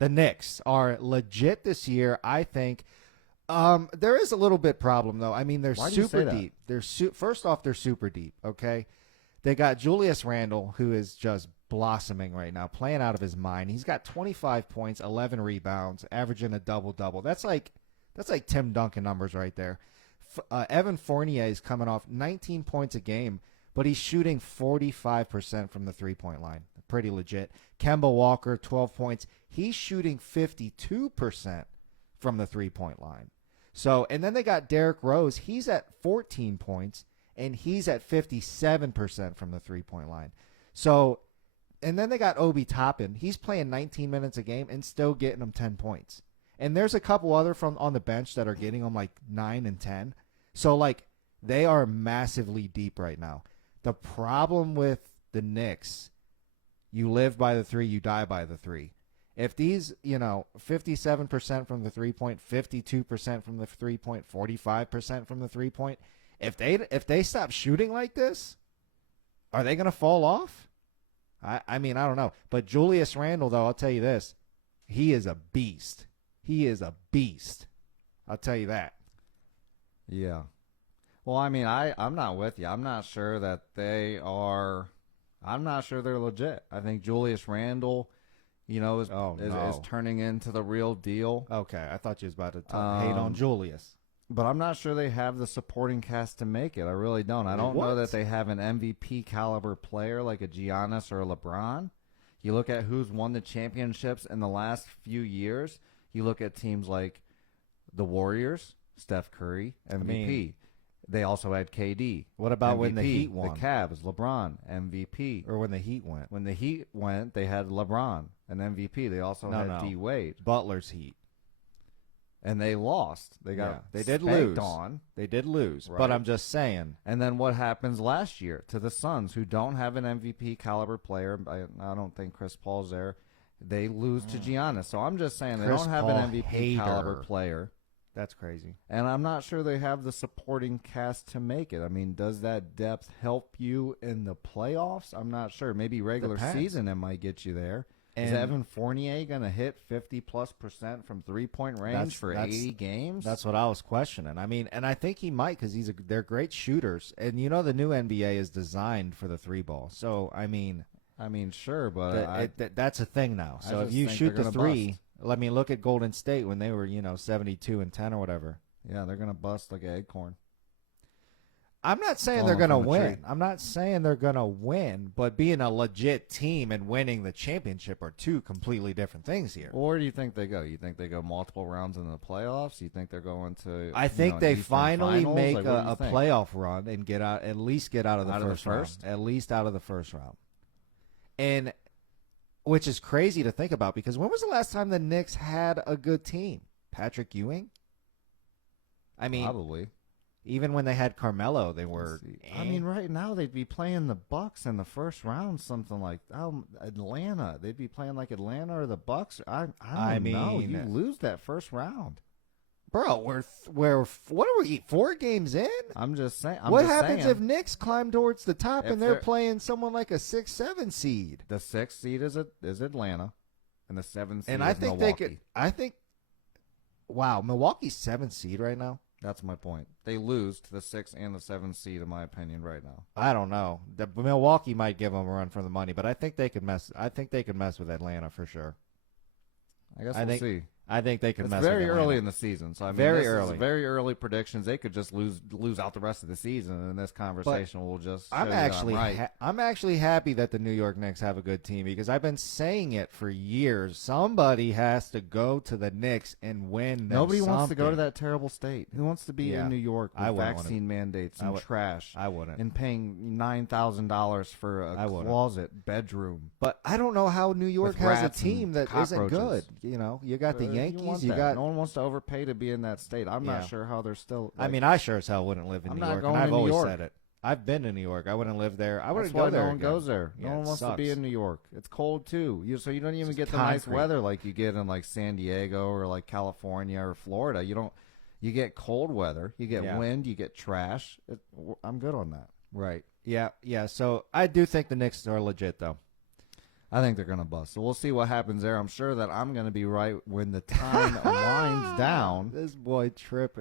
The Knicks are legit this year, I think. There is a little bit problem though. I mean, they're Why do you super say that? deep. First off, they're super deep. Okay, they got Julius Randle, who is just blossoming right now, playing out of his mind. He's got 25 points, 11 rebounds, averaging a double-double. That's like Tim Duncan numbers right there. Evan Fournier is coming off 19 points a game, but he's shooting 45% from the three-point line. Pretty legit. Kemba Walker, 12 points. He's shooting 52% from the three-point line. So, and then they got Derrick Rose. He's at 14 points, and he's at 57% from the three-point line. So, and then they got Obi Toppin. He's playing 19 minutes a game and still getting them 10 points. And there's a couple other from on the bench that are getting them like 9 and 10. So, like, they are massively deep right now. The problem with the Knicks, you live by the three, you die by the three. If these, 57% from the three-point, 52% from the three-point, 45% from the three-point, if they stop shooting like this, are they going to fall off? I mean, I don't know. But Julius Randle, though, I'll tell you this, he is a beast. He is a beast. I'll tell you that. Yeah. Well, I mean, I'm not with you. I'm not sure that they are. I'm not sure they're legit. I think Julius Randle, is turning into the real deal. Okay, I thought you was about to hate on Julius. But I'm not sure they have the supporting cast to make it. I really don't. I don't know that they have an MVP caliber player like a Giannis or a LeBron. You look at who's won the championships in the last few years. You look at teams like the Warriors, Steph Curry, MVP. They also had KD. What about MVP, when the Heat won? The Cavs, LeBron, MVP. Or when the Heat went? When the Heat went, they had LeBron, an MVP. They also had D. Wade. Butler's Heat. And they lost. They did lose. They did lose. Right. But I'm just saying. And then what happens last year to the Suns, who don't have an MVP caliber player? I don't think Chris Paul's there. They lose to Giannis. So I'm just saying they don't have an MVP caliber player. That's crazy. And I'm not sure they have the supporting cast to make it. I mean, does that depth help you in the playoffs? I'm not sure. Maybe regular season it might get you there. Is Evan Fournier going to hit 50+% from three-point range for 80 games? That's what I was questioning. I mean, and I think he might because they're great shooters. And, the new NBA is designed for the three ball. So, I mean, sure, but that's a thing now. So if you shoot the three, look at Golden State when they were, 72-10 or whatever. Yeah, they're going to bust like an acorn. I'm not saying they're going to win. I'm not saying they're going to win, but being a legit team and winning the championship are two completely different things here. Or do you think they go? You think they go multiple rounds in the playoffs? You think they're going to? I think they finally make a playoff run and at least get out of the first round. At least out of the first round. And which is crazy to think about because when was the last time the Knicks had a good team? Patrick Ewing? I mean, probably. Even when they had Carmelo, they were. I mean, right now they'd be playing the Bucks in the first round, something like Atlanta. They'd be playing like Atlanta or the Bucks. I don't know. You lose that first round, bro. We're what are we 4 games in? I'm just saying. What happens if Knicks climb towards the top and they're playing someone like a 6-7 seed? The 6th seed is Atlanta, and the 7th seed and is Milwaukee. Wow, Milwaukee's 7th seed right now. That's my point. They lose to the 6th and the 7th seed, in my opinion, right now. I don't know. Milwaukee might give them a run for the money, but I think they could mess. I think they could mess with Atlanta for sure. I guess we'll see. I think they can mess. It's very with early in the season, so I mean, very early, very early predictions. They could just lose out the rest of the season, and this conversation will just. I'm actually happy that the New York Knicks have a good team because I've been saying it for years. Somebody has to go to the Knicks and win. Nobody wants to go to that terrible state. Who wants to be in New York with vaccine mandates and trash? I wouldn't. And paying $9,000 for a closet bedroom. But I don't know how New York has a team that isn't good. You got the Yankees. No one wants to overpay to be in that state. I'm not sure how they're still. I mean, I sure as hell wouldn't live in New York. And I've always said it. I've been to New York. I wouldn't live there. I wouldn't go there. No one goes there. No one wants to be in New York. It's cold too. So you don't even get the nice weather like you get in like San Diego or like California or Florida. You get cold weather. You get wind. You get trash. I'm good on that. Right. Yeah. So I do think the Knicks are legit though. I think they're going to bust. So we'll see what happens there. I'm sure that I'm going to be right when the time winds down. This boy tripping.